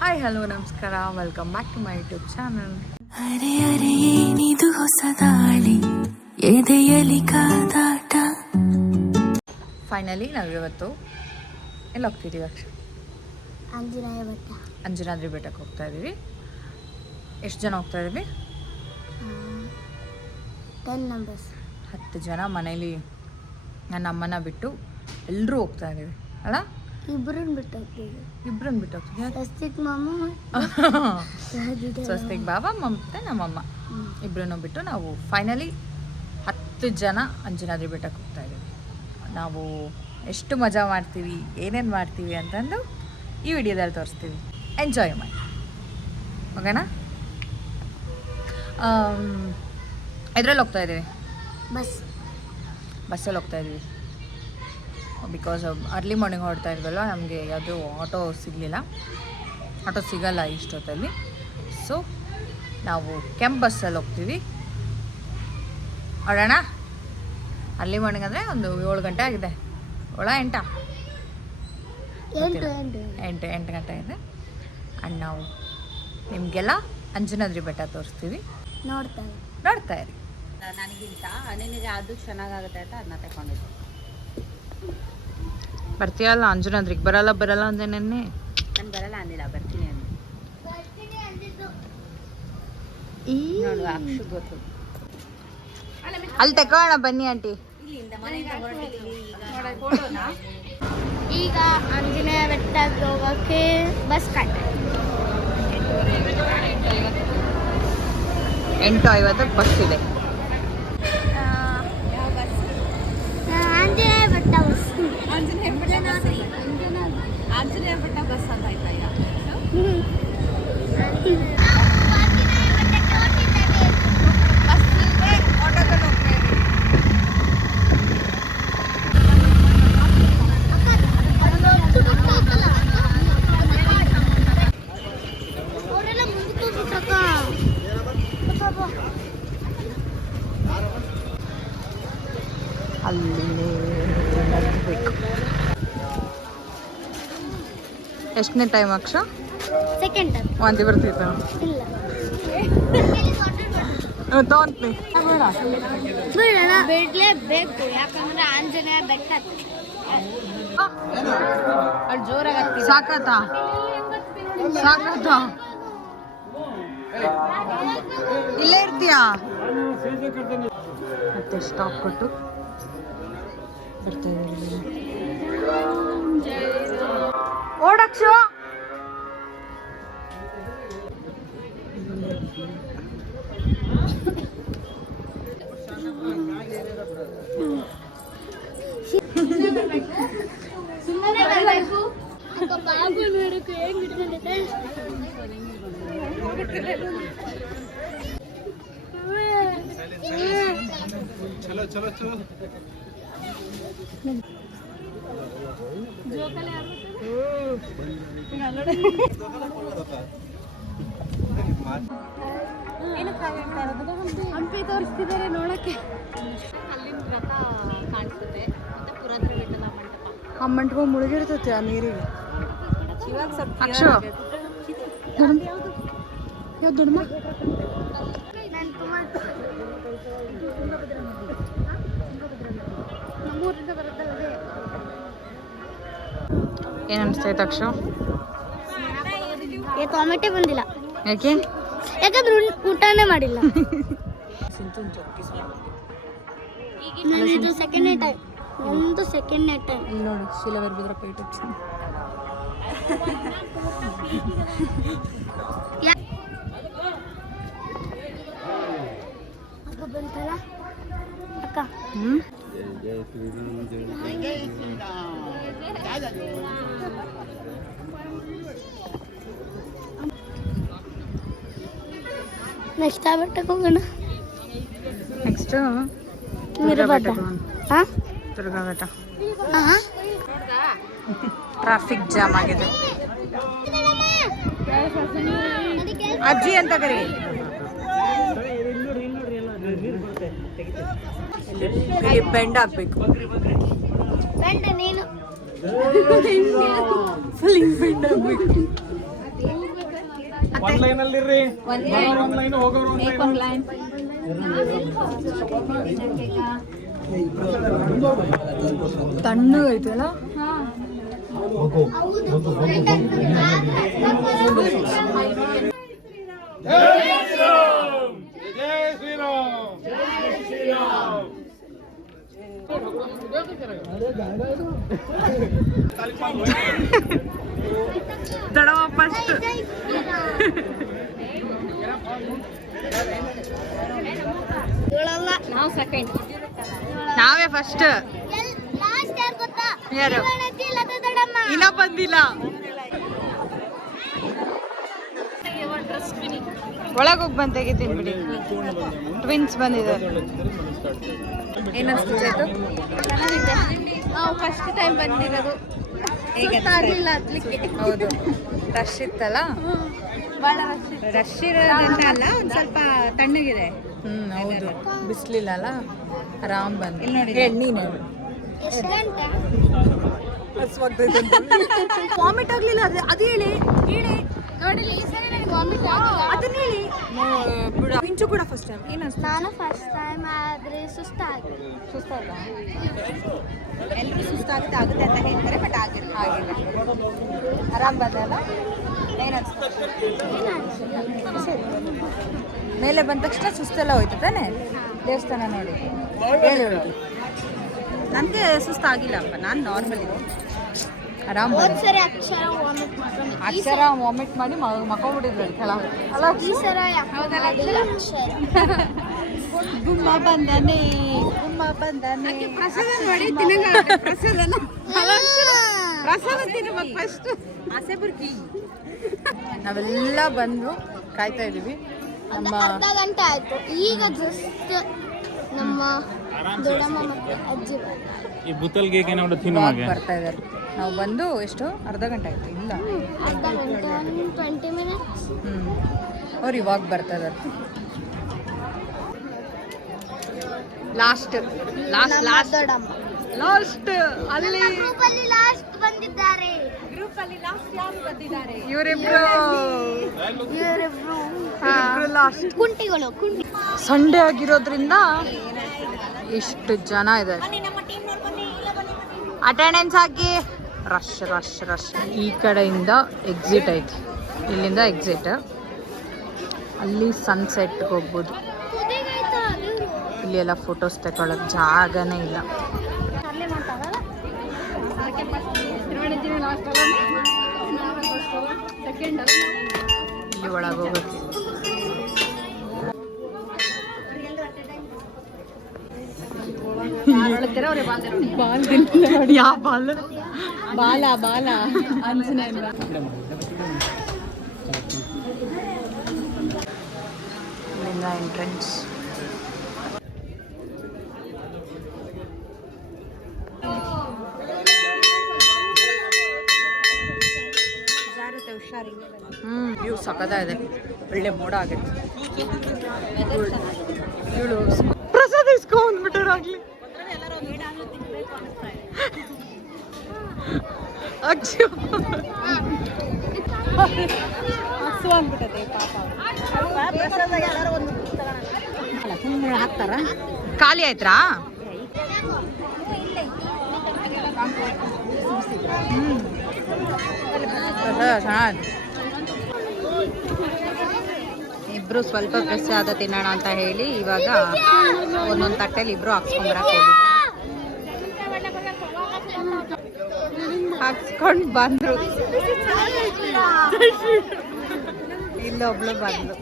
Hi hello ನಮಸ್ಕಾರ, welcome back to my YouTube channel. ಅರೆ ಅರೆ ಏನಿದು ಹೊಸ ದಾಳಿ ಎದೆಯಲಿ ಕಾದಾಟ. ಫೈನಲಿ ನಾವಿವತ್ತು ಎಲ್ಲಿ ಹೋಗ್ತಿದ್ದೀವಿ? ಅಂಜನಾದ್ರಿ ಬೆಟ್ಟಕ್ಕೆ ಹೋಗ್ತಾ ಇದ್ದೀವಿ. ಎಷ್ಟು ಜನ ಹೋಗ್ತಾ ಇದ್ದೀವಿ? 10 ಜನ. ಮನೇಲಿ ನನ್ನ ಅಮ್ಮನ ಬಿಟ್ಟು ಎಲ್ಲರೂ ಹೋಗ್ತಾ ಇದ್ದೀವಿ ಅಲ್ಲ? ಇಬ್ಬರನ್ನ ಬಿಟ್ಟು ಹೋಗ್ತೀವಿ. ಸ್ವಸ್ತಿಕ್ ಬಾಬಾ ಮತ್ತೆ ನಮ್ಮಮ್ಮ ಇಬ್ಬರನ್ನು ಬಿಟ್ಟು ನಾವು ಫೈನಲಿ 10 ಜನ ಅಂಜನಾದ್ರಿ ಬೆಟ್ಟಕ್ಕೆ ಹೋಗ್ತಾ ಇದ್ದೀವಿ. ನಾವು ಎಷ್ಟು ಮಜಾ ಮಾಡ್ತೀವಿ, ಏನೇನು ಮಾಡ್ತೀವಿ ಅಂತಂದು ಈ ವಿಡಿಯೋದಲ್ಲಿ ತೋರಿಸ್ತೀವಿ. ಎಂಜಾಯ್ ಮಾಡಿ ಓಕೆನಾ? ಎದ್ರಲ್ಲಿ ಹೋಗ್ತಾ ಇದ್ದೀವಿ? ಬಸ್ಸಲ್ಲಿ ಹೋಗ್ತಾ ಇದ್ದೀವಿ. ಬಿಕಾಸ್ ಅರ್ಲಿ ಮಾರ್ನಿಂಗ್ ಹೊರಡ್ತಾ ಇದ್ವಲ್ವ, ನಮಗೆ ಯಾವುದೂ ಆಟೋ ಸಿಗಲ್ಲ ಇಷ್ಟೊತ್ತಲ್ಲಿ. ಸೊ ನಾವು ಕೆಂಪು ಬಸ್ಸಲ್ಲಿ ಹೋಗ್ತೀವಿ. ಹೊರಡೋಣ. ಅರ್ಲಿ ಮಾರ್ನಿಂಗ್ ಅಂದರೆ ಒಂದು 7 ಗಂಟೆ ಆಗಿದೆ. 8 ಗಂಟೆ ಇದೆ. ಆ್ಯಂಡ್ ನಾವು ನಿಮಗೆಲ್ಲ ಅಂಜನಾದ್ರಿ ಬೆಟ್ಟ ತೋರಿಸ್ತೀವಿ, ನೋಡ್ತಾ ಇರಿ. ನನಗಿಂತ ನಿನಗೆ ಅದು ಚೆನ್ನಾಗಾಗುತ್ತೆ ಅಂತ ಅದನ್ನ ತಗೊಂಡಿದ್ದು. ಬರ್ತೀಯಲ್ಲ ಅಂಜನಾದ್ರಿಗೆ? ಬರಲ್ಲ ಅಂದೆ ನೆನ್ನೆ. ನಾನು ಬರಲ್ಲ ಅಂದಿಲ್ಲ, ಬರ್ತೀನಿ ಅಂದೆ. ನೋಡು ಅಕ್ಷು ಗೊತ್ತು. ಅಲ್ಲಿ ತಗೋಣ ಬನ್ನಿ ಆಂಟಿ. ಈಗ ಆಂಜನೇಯ ಬೆಟ್ಟಕ್ಕೆ ಹೋಗೋಕ್ಕೆ ಬಸ್ ಕಟ್ಟ 8:50 ಬಸ್ ಇದೆ. ಆಂಜನೇಯ ಬೆಟ್ಟ ಬಸ್ ಅಂತ ಆಯ್ತಾ ಈಗ? ಎಷ್ಟನೇ ಟೈಮ್ ಅಕ್ಷ? Second time. ವಾಂತಿ ಬರ್ತಿತ್ತು? ಇಲ್ಲ. ತಗೊಂತೀನಿ. ಬಿಡ್ಲೇಬೇಕು, ಯಾಕಂದ್ರೆ ಆಂಜನೇಯ ಬೆಟ್ಟ ಅಲ್ಲಿ ಜೋರಾಗಿ ಸಾಕತ್ತಾ? ಇಲ್ಲೇ ಇರ್ತೀಯಾ? ಮತ್ತೆ ಸ್ಟಾಪ್ ಕೊಟ್ಟು ಬರ್ತಾ ಇದ್ದೀವಿ. ಓಡಕ್ಷು. ಬಾಬು ನೋಡಕ್ಕೆ ಹೆಂಗ್ ಇಟ್ಕೊಂಡಿದ್ದೆ. ಹಂಪಿ ತೋರಿಸ್ತಿದ್ದಾರೆ ನೋಡಕ್ಕೆ. ಅಲ್ಲಿನ ರಥ ಕಾಣಿಸುತ್ತೆ. ಮತ್ತೆ ಪುರಾತನ ಬೆಟ್ಟದ ಮಂಟಪ. ಆ ಮಂಟಪ ಮುಳುಗಿರ್ತೈತೆ ಆ ನೀರಿಗೆ. ಇವಾಗ ಸ್ವಲ್ಪ ಅಕ್ಷು ಯಾವ ದೊಡ್ಡಮ್ಮ? ನಮ್ಮೂರಿಂದ ಬರುತ್ತಲ್ಲದೆ. ಏನು ಅನಿಸ್ತೈತೆ ಅಕ್ಷು? ಕಾಮೆಂಟೇ ಬಂದಿಲ್ಲ. ಯಾಕೆ? ಯಾಕಂದ್ರೆ ಊಟನೇ ಮಾಡಿಲ್ಲ. ಇದು ಸೆಕೆಂಡ್ನೇ ಟೈಮ್. ಒಂದು ಸೆಕೆಂಡ್ನೇ ಟೈಮ್. ಇಲ್ಲಿ ನೋಡು, ಶಿಲವರ್ ಬಿದ್ರಪ್ಪ ಯೂಟ್ಯೂಬ್ ಚಾನಲ್. ಅಕ್ಕ ಬಂತಲ್ಲ ಅಕ್ಕ. ನೆಕ್ಸ್ಟ್ ಬೆಟ್ಟಕ್ಕೆ ಹೋಗೋಣ. ನೆಕ್ಸ್ಟು ಮಿರಬಡ್ಡ. ಹಾಂ ದುರ್ಗಾ ಬೆಟ್ಟ. ಹಾಂ ಟ್ರಾಫಿಕ್ ಜಾಮ್ ಆಗಿದೆ. ಅಜ್ಜಿ ಅಂತ ಕರಿ. ಇಲ್ಲಿ ಬೆಂಡ್ ಹಾಕ್ಬೇಕು. ಬೆಂಡ ನೀನು ಫುಲ್ ಹಿಂಗ್ ಬೆಂಡ್ ಹಾಕ್ಬೇಕು. ಒಂದ್ ಲೈನ್ ಅಲ್ಲಿರ್ರಿ. ಒಂದ್ ಒಂದ್ ಲೈನ್ ಹೋಗೋರು ಒಂದ್ ಲೈನ್. ತಣ್ಣು ಐತಲ್ಲ. ಜೈ ಶ್ರೀರಾಮ್. ದಡವ ಫಸ್ಟ್. ನಾವು ಸೆಕೆಂಡ್. ನಾವೇ ಫಸ್ಟ್. ಲಾಸ್ಟ್ ಯಾರು ಗೊತ್ತಾ? ಯಾರು? ಲತಾ ದೊಡ್ಡಮ್ಮ. ಇನ್ನ ಬಂದಿಲ್ಲ. ಒಳಗೆ ಹೋಗಿ ಬಂದು ತೆಗಿತೀನಿ ಬಿಡಿ. ಟ್ವಿನ್ಸ್ ಬಂದಿದ್ದಾರೆ. ಏನಿಸ್ತು ಚೇತು? ನಾವು ಫಸ್ಟ್ ಟೈಮ್ ಬಂದಿರೋದು. ಹೇಗಾಗಲಿಲ್ಲ ಹತ್ಲಿಕ್ಕೆ. ಹೌದು, ರಶ್ ಇತ್ತಲ್ಲ. ಭಾಳ ರಶ್ ಇರೋದಂತ ಅಲ್ಲ, ಒಂದು ಸ್ವಲ್ಪ ತಣ್ಣಗಿದೆ. ಹೌದು, ಬಿಸಿಲಿಲ್ಲ ಅಲ್ಲ, ಆರಾಮ್ ಬಂದು. ಇಲ್ಲಿ ನೋಡಿ, ನೀನು ಎಷ್ಟು ಗಂಟೆ? ವಾಮಿಟ್ ಆಗ್ಲಿಲ್ಲ. ಅದು ಹೇಳಿ ನೋಡಿಲ್ಲ, ಈ ಸರಿ ನನಗೆ ವಾಮಿಟ್ ಆಗಿಲ್ಲ. ಅದನ್ನ ಹೇಳಿ. ಮಿಂಚು ಕೂಡ ಫಸ್ಟ್ ಟೈಮ್. ಏನಿಸ್ತು? ನಾನು ಫಸ್ಟ್ ಟೈಮ್ ಆದರೆ ಸುಸ್ತಾಗಿ. ಸುಸ್ತಾಗ? ಎಲ್ಲರೂ ಸುಸ್ತಾಗುತ್ತೆ ಆಗುತ್ತೆ ಅಂತ ಹೇಳ್ತಾರೆ, ಬಟ್ ಆಗಿಲ್ಲ. ಆರಾಮ್ ಬಂದಲ್ಲ. ಏನಿಸ್ತು? ಮೇಲೆ ಬಂದ ತಕ್ಷಣ ಸುಸ್ತೆಲ್ಲ ಹೋಯ್ತು ತಾನೆ? ದೇವಸ್ಥಾನ ನೋಡಿ ಹೇಳಿ. ನನಗೆ ಸುಸ್ತಾಗಿಲ್ಲಪ್ಪ, ನಾನು ನಾರ್ಮಲ್ ಇದೆ. ಆರಾಮ್ ಹೋದ್ ಸರಿ ಅಕ್ಷರ ವಾಮಿಟ್ ಮಾಡ್ಕೊಂಡು ಅಕ್ಷರ ವಾಮಿಟ್ ಮಾಡಿ ಮಕ್ಕೊಂಡ್ಬಿಟ್ಟಿದ್ರು ಕೆಳಗೆ ಅಲ್ಲ. ಈ ಸರ ಯಾವ್ದಾಗಿಲ್ಲ ಅಕ್ಷರ. ಗುಮ್ಮ ಬಂದನೆ. ಪ್ರಸಾದ ಮಾಡಿ ಪ್ರಸಾದ ತಿನ್ಬೇಕು ಫಸ್ಟ್. ಆಸೆ ಬುರ್ಕಿ. ನಾವೆಲ್ಲ ಬಂದು ಕಾಯ್ತಾ ಇದೀವಿ. ನಮ್ಮ ಅರ್ಧ ಗಂಟೆ ಆಯ್ತು. ಈಗ ಜಸ್ಟ್ ನಮ್ಮ ದೊಡ್ಡಮ್ಮ ಮತ್ತೆ ಅಜ್ಜಿ ಈ ಬುತ್ತಲ್ಗೆ ಏನಾದ್ರು ತಿನ್ನು ವಾಕ್ ಹಾಗೆ. ಬರ್ತಾ ಇದ್ದಾರೆ. ನಾವು ಬಂದು ಎಷ್ಟು ಅರ್ಧ ಗಂಟೆ ಆಯ್ತು? ಇಲ್ಲ, ಅರ್ಧ ಗಂಟೆ 20 minutes. ಅವ್ರು ಇವಾಗ ಬರ್ತಾ ಇದ್ದಾರೆ. ಲಾಸ್ಟ್ ನಮ್ಮ ದೊಡ್ಡಮ್ಮ ಲಾಸ್ಟ್ ಅಲ್ಲಿ ಗ್ರೂಪಲ್ಲಿ ಲಾಸ್ಟ್ ಬಂದಿದ್ದಾರೆ. ಗ್ರೂಪಲ್ಲಿ ಲಾಸ್ಟ್ ಯಾರು ಬಂದಿದ್ದಾರೆ? ಇವರಿಬ್ರು ಇವರಿಬ್ರು ಲಾಸ್ಟ್. ಕುಂಟಿಗಳು ಕುಂಟಿ. ಸಂಡೇ ಆಗಿರೋದ್ರಿಂದ ಇಷ್ಟು ಜನ ಇದ್ದಾರೆ. ಅಟೆಂಡೆನ್ಸ್ ಹಾಕಿ. Rush rush rush. ಈ ಕಡೆಯಿಂದ ಎಕ್ಸಿಟ್ ಐತಿ. ಇಲ್ಲಿಂದ ಎಕ್ಸಿಟ್. ಅಲ್ಲಿ ಸನ್ಸೆಟ್ಗೆ ಹೋಗ್ಬೋದು. ಇಲ್ಲಿ ಎಲ್ಲ ಫೋಟೋಸ್ ತಗೊಳಕ್ಕೆ ಜಾಗನೇ ಇಲ್ಲ. ಇಲ್ಲಿ ಒಳಗೆ ಹೋಗೋಕ್ಕೆ ಯಾವ ಬಾಲ್? ಬಾಲ ಆಂಜನೇಯನ. ಇಲ್ಲಿಂದ ಎಂಟ್ರೆನ್ಸ್. ವ್ಯೂ ಸಖತ್ತಾಗಿದೆ. ಒಳ್ಳೆ ಮೋಡ ಆಗೈತೆ. ಇವಳು ಪ್ರಸಾದ ಇಸ್ಕೊಂಡ್ಬಿಟ್ಟರಾಗ್ಲಿ. ಅಜ್ಜಿ ಹಸು ಅಂದ್ಬಿಟ್ಟದೆ ಪಾಪ. ಹಾಕ್ತಾರ. ಖಾಲಿ ಆಯ್ತಾ? ಇಬ್ರು ಸ್ವಲ್ಪ ಪ್ರಸಾದ ತಿನ್ನೋಣ ಅಂತ ಹೇಳಿ ಇವಾಗ ಒಂದೊಂದು ತಟ್ಟೆಲಿ ಇಬ್ರು ಹಾಕ್ಸ್ಕೊಂಬರಕ್ ಹೋಗಿದ್ರು. ಹಾಕ್ಸ್ಕೊಂಡು ಬಂದ್ರು. ಇಲ್ಲೊಬ್ಳು ಬಂದ್ರು.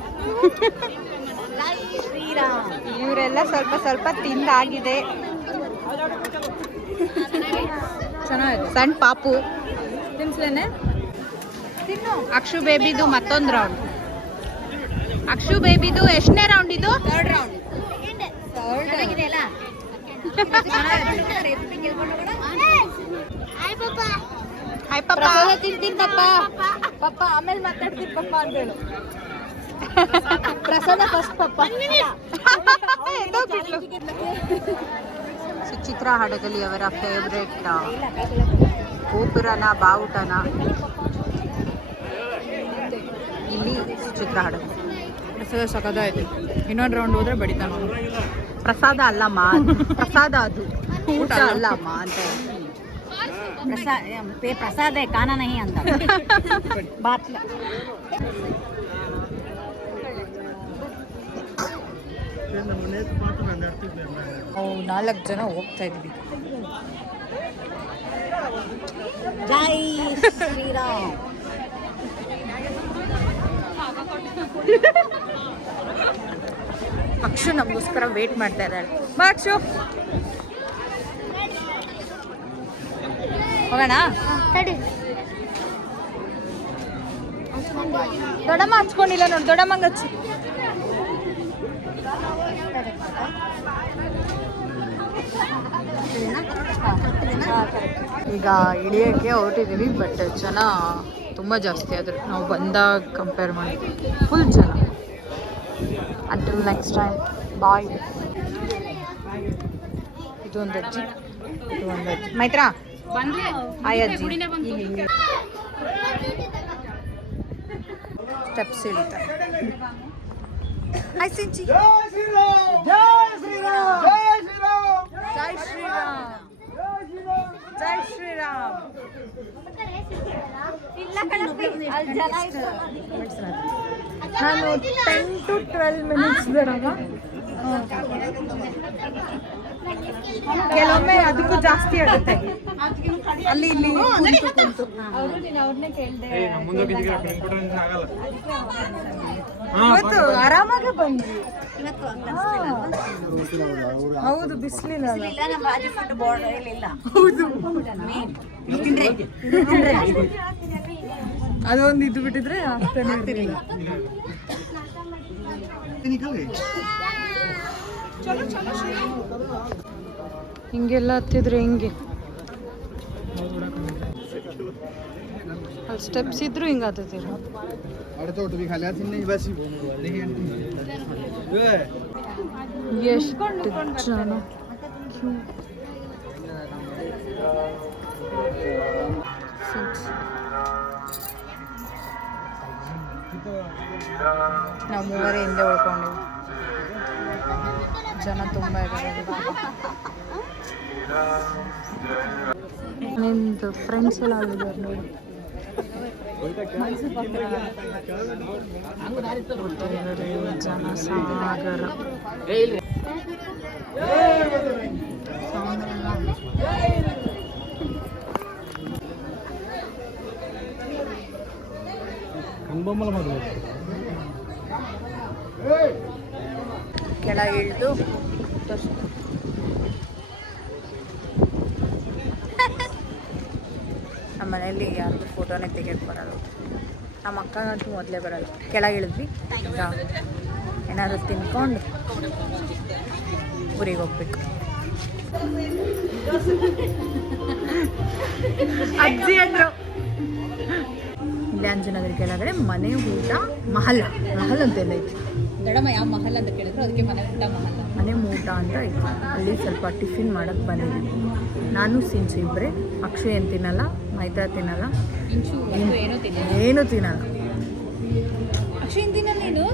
ಇವರೆಲ್ಲ ಸ್ವಲ್ಪ ಸ್ವಲ್ಪ ತಿಂದಾಗಿದೆ. ಚೆನ್ನಾಗಿದೆ. ಸಣ್ಣ ಪಾಪು. ತಿನ್ಸ್ಲೇನೆ? ಅಕ್ಷು ಬೇಬಿದು ಮತ್ತೊಂದು ರೌಂಡ್. ಅಕ್ಷು ಬೇಬಿದು ಎಷ್ಟನೇ ರೌಂಡ್ ಇದು? 3rd round. ಹಾಯ್ ಪಾಪ. ತಿಂತೀನಿ ಪಪ್ಪ. ಪಪ್ಪ ಆಮೇಲೆ ಮಾತಾಡ್ತೀನಿ ಪಪ್ಪ ಅಂದೇಳು. ಪ್ರಸಾದ ಫಸ್ಟ್ ಪಪ್ಪ. ಸುಚಿತ್ರಾ ಹಡಗಲಿ ಅವರ ಫೇವ್ರೆಟ್ ಗೋಪುರನ ಬಾವುಟನ ಇಲ್ಲಿ ಚಿತ್ರ ಹಾಡೋದು. ಪ್ರಸಾದ ಸಕದಾಯ್ತು. ಇನ್ನೊಂದು ರೌಂಡ್ ಹೋದ್ರೆ ಬಡಿತಾನ. ಪ್ರಸಾದ ಅಲ್ಲಮ್ಮ, ಪ್ರಸಾದ ಅದು, ಊಟ ಅಲ್ಲಮ್ಮ ಅಂತ. प्रसाद है, खाना नहीं अंदर बात ನಾವು 4 ಜನ ಹೋಗ್ತಾ ಇದ್ವಿ. जय श्री राम. ಅಕ್ಷು ನಮಗೋಸ್ಕರ ವೇಟ್ ಮಾಡ್ತಾ ಇದ್ದಾಳೆ. ಬಾ ಅಕ್ಷು, ಹೋಗೋಣ. ತಡಿ. ದೊಡ್ಡಮ್ಮ ಹಚ್ಕೊಂಡಿಲ್ಲ ನೋಡಿ, ದೊಡ್ಡಮ್ಮಂಗೆ ಹಚ್ಚಿ. ಈಗ ಇಳಿಯೋಕ್ಕೆ ಹೊರಟಿದ್ದೀವಿ, ಬಟ್ ಜನ ತುಂಬ ಜಾಸ್ತಿ ಆದರು ನಾವು ಬಂದಾಗ ಕಂಪೇರ್ ಮಾಡಿ. ಫುಲ್ ಜನ. ಅಂಟಿಲ್ ನೆಕ್ಸ್ಟ್ ಟೈಮ್, ಬಾಯ್. ಇದು ಒಂದು ಅಜ್ಜಿ, ಇದು ಒಂದು ಅಜ್ಜಿ. ಮೈತ್ರಾ ಹಾಯ್ ಅಜ್ಜಿ. ಸ್ಟೆಪ್ಸ್ ಇಳಿತಾರೆ. ಹಾಯ್ ಸಿಂಚಿ. ಜೈ ಶ್ರೀರಾಮ್, ಜೈ ಶ್ರೀರಾಮ್, ಜೈ ಶ್ರೀರಾಮ್, ಜೈ ಶ್ರೀರಾಮ್. ನಾನು 10 to 12 minutes ಬರೋಣ. ಕೆಲವೊಮ್ಮೆ ಅದಕ್ಕೂ ಜಾಸ್ತಿ ಆಗುತ್ತೆ. ಅಲ್ಲಿ ಇಲ್ಲಿ ಕುಂತು ಇವತ್ತು ಆರಾಮಾಗಿ ಬಂದ್ವಿ. ಹೌದು, ಬಿಸಿಲಿಲ್ಲ. ಹೌದು, ಅದೊಂದು ಇದು ಬಿಟ್ಟಿದ್ರೆ ಆಗ್ತಿರ್ಲಿಲ್ಲ. ಹಿಂಗೆಲ್ಲ ಹತ್ತಿದ್ರೆ ಹಿಂಗೆ ಅಲ್ಲಿ ಸ್ಟೆಪ್ಸ್ ಇದ್ರು ಹಿಂಗೆ ಹತ್ತಿರ. ಎಷ್ಟು ಜನ. ನಾವು ಮೂವರೇ ಹಿಂದೆ ಉಳ್ಕೊಂಡಿವಿ. ಜನ ತುಂಬ ಇದ್ದಾರೆ. ನಿಂದು ಫ್ರೆಂಡ್ಸ್ ಎಲ್ಲ ಆಗಿದ್ದಾರೆ ನೋಡಿ. ಜನ ಸಾಗರ. ಕೆಳಗೆ ಇಳಿದು ನಮ್ಮ ಮನೆಯಲ್ಲಿ ಯಾರಿಗೂ ಫೋಟೋನೇ ತೆಗಿಯೋಕ್ಕೆ ಬರಲ್ಲ. ನಮ್ಮ ಅಕ್ಕಗಂತೂ ಮೊದಲೇ ಬರಲ್ಲ. ಕೆಳಗೆ ಇಳಿದ್ವಿ. ಈಗ ಏನಾದ್ರು ತಿನ್ಕೊಂಡು ಊರಿಗೆ ಹೋಗ್ಬೇಕು. ಅಜ್ಜಿ ಅಂದರು. ಇಲ್ಲಿ ಅಂಜನಗರ ಕೆಳಗಡೆ ಮನೆ ಊಟ ಮಹಲ್ ಅಂತೆಲ್ಲ ಐತಿ. ದೊಡ್ಡಮ್ಮ ಯಾವ ಮಹಲ್ ಅಂತ ಕೇಳಿದ್ರು, ಅದಕ್ಕೆ ಮನೆ ಊಟ ಮನೆ ಊಟ ಅಂತ ಐತಿ. ಅಲ್ಲಿ ಸ್ವಲ್ಪ ಟಿಫಿನ್ ಮಾಡೋಕ್ಕೆ ಬಂದಿದ್ದೀವಿ. ನಾನು ಸಿಂಚು ಇಬ್ಬರೇ. ಅಕ್ಷಯ್ ಏನು ತಿನ್ನಲ್ಲ, ಮೈತ್ರಾ ತಿನ್ನಲ್ಲ, ಏನೂ ತಿನ್ನಲ್ಲ. ಅಕ್ಷಯ್ ತಿನ್ನಲ್ಲ ನೀನು?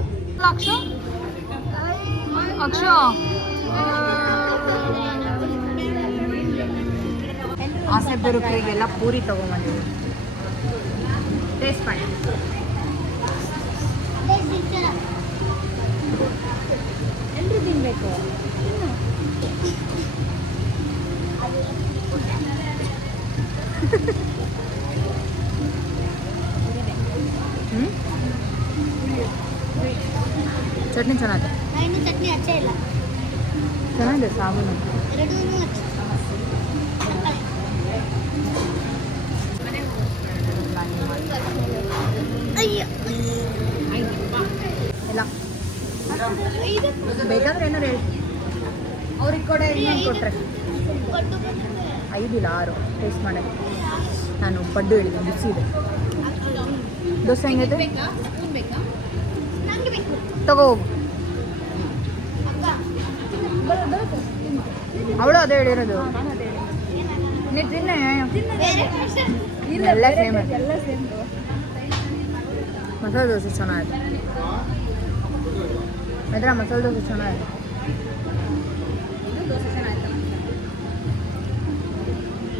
ಅಕ್ಷು ಆಸೆ ಬರೋಕ್ರಿಗೆಲ್ಲ ಪೂರಿ ತೊಗೊಂಬಂದಿದ್ದೀವಿ. ಟೇಸ್ಟ್ ಮಾಡಿ. ಎಲ್ಲರೂ ತಿನ್ಬೇಕು. ಚಟ್ನಿ ಚೆನ್ನಾಗಿದೆ. ಇನ್ನೂ ಚಟ್ನಿ ಹಚ್ಚೇ ಇಲ್ಲ. ಚೆನ್ನಾಗಿದೆ ಸಾಬೂನು. ಎರಡೂ ಅಯ್ಯೋ ಇಲ್ಲ ಬೇಕಾದ್ರೆ ಏನಾರು ಹೇಳಿ. ಅವ್ರಿಗೆ ಕೊಡ ಇನ್ನೇನು ಕೊಟ್ಟರೆ 5 ಇಲ್ಲ 6 ಟೇಸ್ಟ್ ಮಾಡೋಕ್ಕೆ. ನಾನು ಪಡ್ಡು ಹೇಳಿದೆ, ಬಿಸಿ ಇದೆ. ದೋಸೆ ಹೆಂಗೈತೆ? ತಗೋ ಹೋಗು. ಅವಳು ಅದೇ ಹೇಳಿರೋದು. ನೀನು ತಿನ್ನೆ. ಎಲ್ಲ ಸೇಮ್. ಮಸಾಲೆ ದೋಸೆ ಚೆನ್ನಾಗಿದೆ. ಅದರ ಮಸಾಲೆ ದೋಸೆ ಚೆನ್ನಾಗಿದೆ.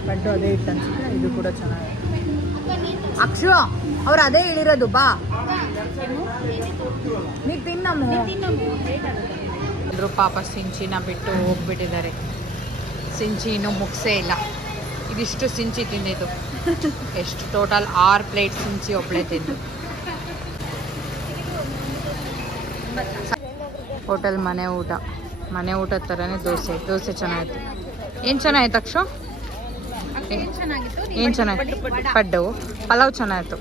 ಬಡ್ಡು ಅದೇ ಇಟ್ಟು ಅನ್ಸುತ್ತೆ. ಇದು ಕೂಡ ಚೆನ್ನಾಗಿದೆ. ಅಕ್ಷು ಅವ್ರು ಅದೇ ಹೇಳಿರೋದು, ಬಾ ನೀ ತಿನ್ನಮ್ಮ. ಅಂದರು ಪಾಪ ಸಿಂಚಿನ ಬಿಟ್ಟು ಹೋಗ್ಬಿಟ್ಟಿದ್ದಾರೆ. ಸಿಂಚಿ ಇನ್ನೂ ಮುಗಿಸೇ ಇಲ್ಲ. ಇದಿಷ್ಟು ಸಿಂಚಿ ತಿಂದಿದ್ದು. ಎಷ್ಟು ಟೋಟಲ್ 6 ಪ್ಲೇಟ್ ಸಿಂಚಿ ಒಬ್ಬಳೇ ತಿಂದು. ಹೋಟೆಲ್ ಮನೆ ಊಟ ಥರನೇ ದೋಸೆ ಚೆನ್ನಾಗಿತ್ತು. ಏನು ಚೆನ್ನಾಗಿತ್ತು ಅಕ್ಷು? ಏನು ಚೆನ್ನಾಗಿತ್ತು? ಪಡ್ಡು ಪಲಾವ್ ಚೆನ್ನಾಗಿತ್ತು.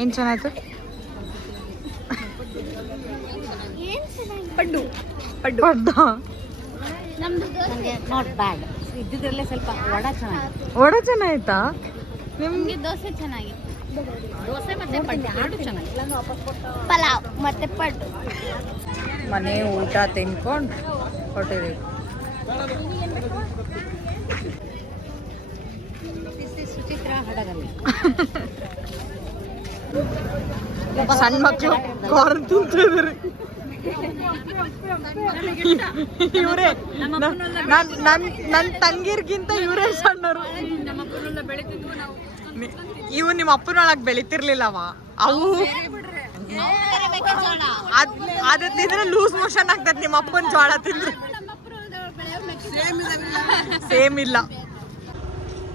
ಏನು ಚೆನ್ನಾಗಿತ್ತು? ಪಡ್ಡು ನಾಟ್ ಬ್ಯಾಡ್. ಇದ್ದಿದ್ರಲ್ಲೇ ಸ್ವಲ್ಪ ವಡ ಚೆನ್ನಾಗಿತ್ತಾ? ನಿಮಗೆ ದೋಸೆ ಚೆನ್ನಾಗಿತ್ತು. ದೋಸೆ ಮತ್ತೆ ಪಡ್ಡು ಎರಡು ಚೆನ್ನಾಗಿತ್ತು. ಪಲಾವ್ ಮತ್ತೆ ಪಡ್ಡು. ಮನೆ ಊಟ ತಿನ್ಕೊಂಡು ಹೊರಟಿದ್ದೀವಿ. ಸುಚಿತ್ರ ಹಡಗಲ್ಲಿ ಸಣ್ಣ ಮಕ್ಕಳು ಕಾರ್ನ್ ತಿಂತಿದ್ದಾರೆ. ಇವರೇ ನನ್ನ ತಂಗಿರ್ಗಿಂತ ಇವರೇ ಸಣ್ಣರು. ಇವು ನಿಮ್ಮ ಅಪ್ಪನೊಳಗೆ ಬೆಳಿತಿರ್ಲಿಲ್ಲವ. ಅವು ಅದು ತಿಂದ್ರೆ ಲೂಸ್ ಮೋಷನ್ ಆಗ್ತದೆ. ನಿಮ್ಮ ಅಪ್ಪನ ಜೋಳ ತಿಂದ್ರೆ ಸೇಮ್ ಇಲ್ಲ.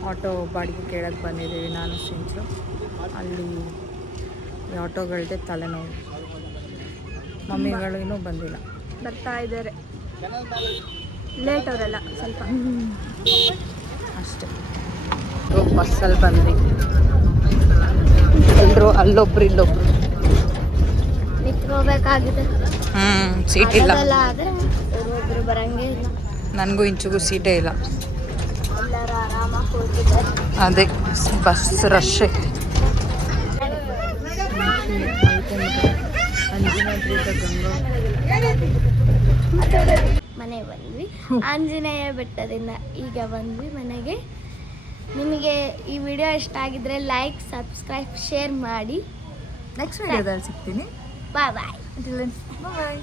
ಆಟೋ ಬಾಡಿಗೆ ಕೇಳಕ್ಕೆ ಬಂದಿದ್ದೀವಿ ನಾನು ಸಿಂಚು. ಅಲ್ಲಿ ಈ ಆಟೋಗಳದ್ದೇ ತಲೆನೋವು. ಮಮ್ಮಿಗಳು ಇನ್ನೂ ಬಂದಿಲ್ಲ, ಬರ್ತಾ ಇದ್ದಾರೆ. ಲೇಟ್ ಅವರೆಲ್ಲ ಸ್ವಲ್ಪ ಅಷ್ಟೇ. ಬಸ್ಸಲ್ಲಿ ಬಂದ್ವಿ. ಎಲ್ಲರೂ ಅಲ್ಲೊಬ್ರು ಇಲ್ಲೊಬ್ರು. ನಿಂತ್ಕೋಬೇಕಾಗಿದೆ. ಸೀಟ್ ಇಲ್ಲ. ಆದರೆ ಒಬ್ಬರು ಬರಂಗೇ ಇಲ್ಲ. ನನಗೂ ಇಂಚಿಗೂ ಸೀಟೇ ಇಲ್ಲ. ಎಲ್ಲರೂ ಆರಾಮಾಗಿ ಕೂತಿದ್ದಾರೆ. ಅದೇ ಬಸ್ ರಶ್ ಐತೆ. ಮನೆ ಬಂದ್ವಿ. ಆಂಜನೇಯ ಬೆಟ್ಟದಿಂದ ಈಗ ಬಂದ್ವಿ ಮನೆಗೆ. ನಿಮಗೆ ಈ ವಿಡಿಯೋ ಇಷ್ಟ ಆಗಿದ್ರೆ ಲೈಕ್, ಸಬ್ಸ್ಕ್ರೈಬ್, ಶೇರ್ ಮಾಡಿ. ನೆಕ್ಸ್ಟ್ ವಿಡಿಯೋದಲ್ಲಿ ಸಿಗ್ತೀನಿ. ಬಾಯ್ ಬಾಯ್. ಬಾಯ್.